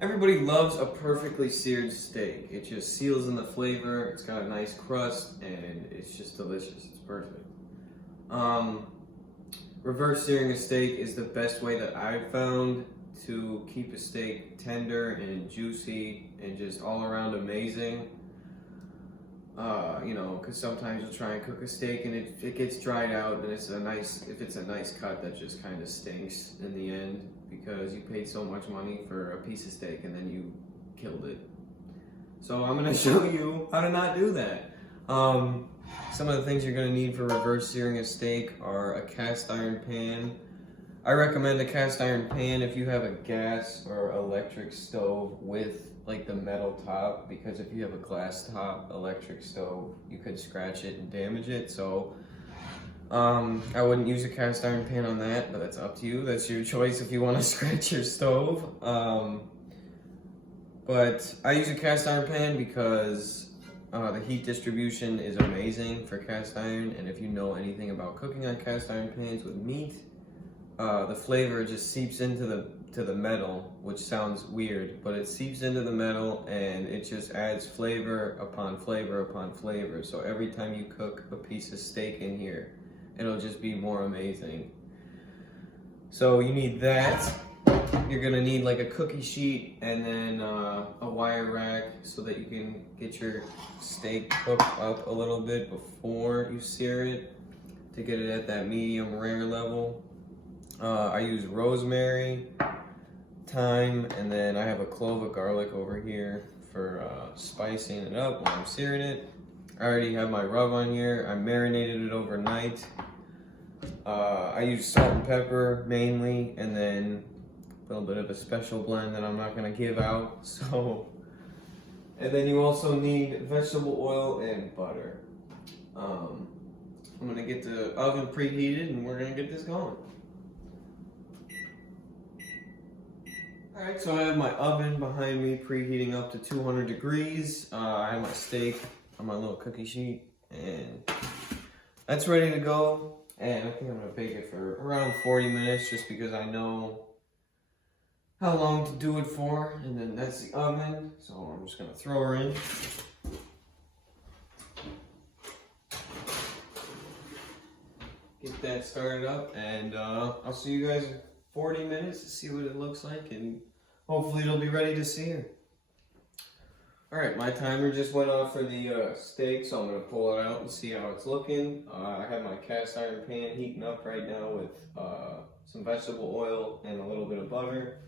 Everybody loves a perfectly seared steak. It just seals in the flavor, it's got a nice crust, and it's just delicious. It's perfect. Reverse searing a steak is the best way that I've found to keep a steak tender and juicy and just all around amazing. You know, because sometimes you'll try and cook a steak and it gets dried out, and if it's a nice cut, that just kind of stinks in the end because you paid so much money for a piece of steak and then you killed it. So I'm gonna show you how to not do that. Some of the things you're gonna need for reverse searing a steak are a cast iron pan. I recommend a cast iron pan if you have a gas or electric stove with like the metal top, because if you have a glass top electric stove, you could scratch it and damage it. So I wouldn't use a cast iron pan on that, but that's up to you. That's your choice if you want to scratch your stove. But I use a cast iron pan because the heat distribution is amazing for cast iron, and if you know anything about cooking on cast iron pans with meat, the flavor just seeps into the metal, which sounds weird, but it seeps into the metal and it just adds flavor upon flavor upon flavor. So every time you cook a piece of steak in here, it'll just be more amazing. So you need that. You're gonna need like a cookie sheet and then a wire rack so that you can get your steak cooked up a little bit before you sear it to get it at that medium rare level. I use rosemary, thyme, and then I have a clove of garlic over here for spicing it up when I'm searing it. I already have my rub on here. I marinated it overnight. I use salt and pepper mainly, and then a little bit of a special blend that I'm not gonna give out. So, and then you also need vegetable oil and butter. I'm gonna get the oven preheated and we're gonna get this going. Alright, so I have my oven behind me preheating up to 200 degrees. I have my steak on my little cookie sheet, and that's ready to go. And I think I'm gonna bake it for around 40 minutes just because I know how long to do it for. And then that's the oven, so I'm just gonna throw her in. Get that started up, and I'll see you guys in 40 minutes to see what it looks like, and hopefully it'll be ready to sear. Alright, my timer just went off for the steak, so I'm going to pull it out and see how it's looking. I have my cast iron pan heating up right now with some vegetable oil and a little bit of butter.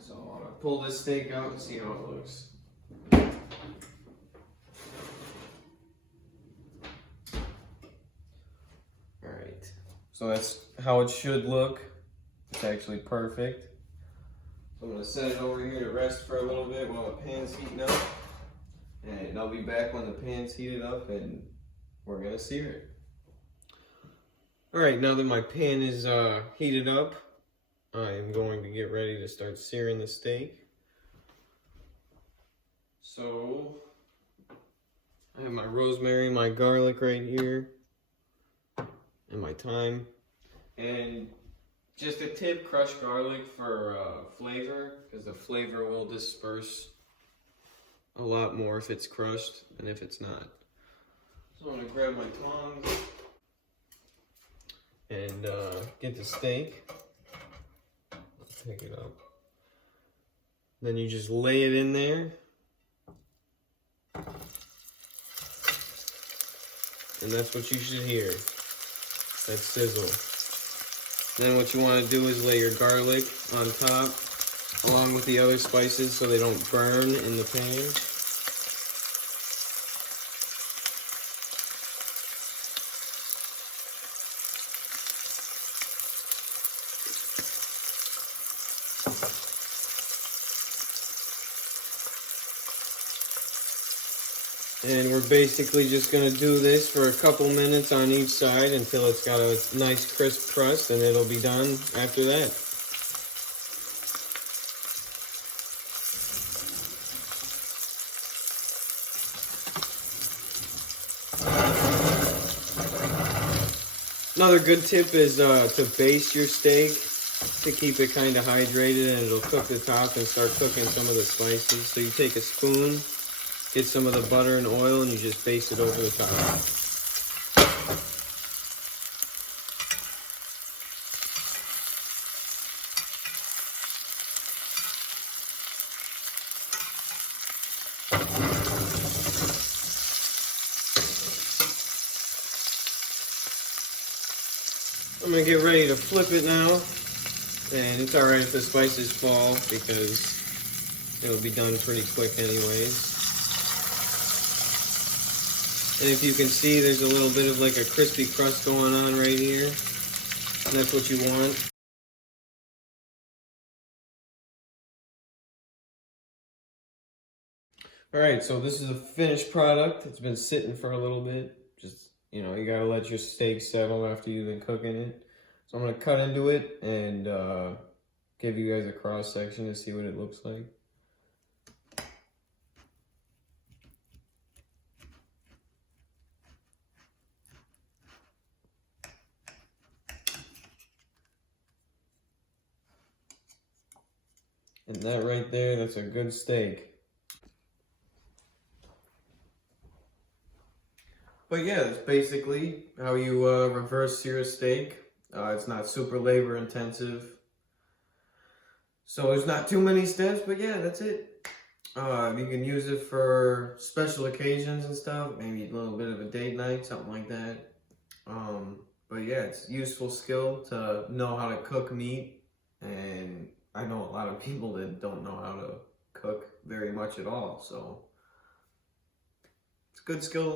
So I'm going to pull this steak out and see how it looks. Alright, so that's how it should look. It's actually perfect. So I'm going to set it over here to rest for a little bit while the pan's heating up. And I'll be back when the pan's heated up and we're going to sear it. Alright, now that my pan is heated up, I am going to get ready to start searing the steak. So, I have my rosemary, my garlic right here, and my thyme. And just a tip, crushed garlic for flavor, because the flavor will disperse a lot more if it's crushed than if it's not. So I'm going to grab my tongs and get the steak. Pick it up. Then you just lay it in there. And that's what you should hear. That sizzle. Then what you want to do is lay your garlic on top along with the other spices so they don't burn in the pan. And we're basically just going to do this for a couple minutes on each side until it's got a nice crisp crust, and it'll be done after that. Another good tip is to baste your steak. to keep it kind of hydrated, and it'll cook the top and start cooking some of the spices. So you take a spoon, get some of the butter and oil, and you just baste it over the top. I'm gonna get ready to flip it now, and it's alright if the spices fall because it'll be done pretty quick anyways. And if you can see, there's a little bit of like a crispy crust going on right here. And that's what you want. Alright, so this is a finished product. It's been sitting for a little bit. Just, you know, you gotta let your steak settle after you've been cooking it. So I'm gonna cut into it and give you guys a cross section to see what it looks like. And that right there, that's a good steak. But yeah, that's basically how you reverse sear a steak. It's not super labor intensive. So there's not too many steps, but yeah, that's it. You can use it for special occasions and stuff, maybe a little bit of a date night, something like that. But yeah, it's a useful skill to know how to cook meat, and I know a lot of people that don't know how to cook very much at all, so it's a good skill.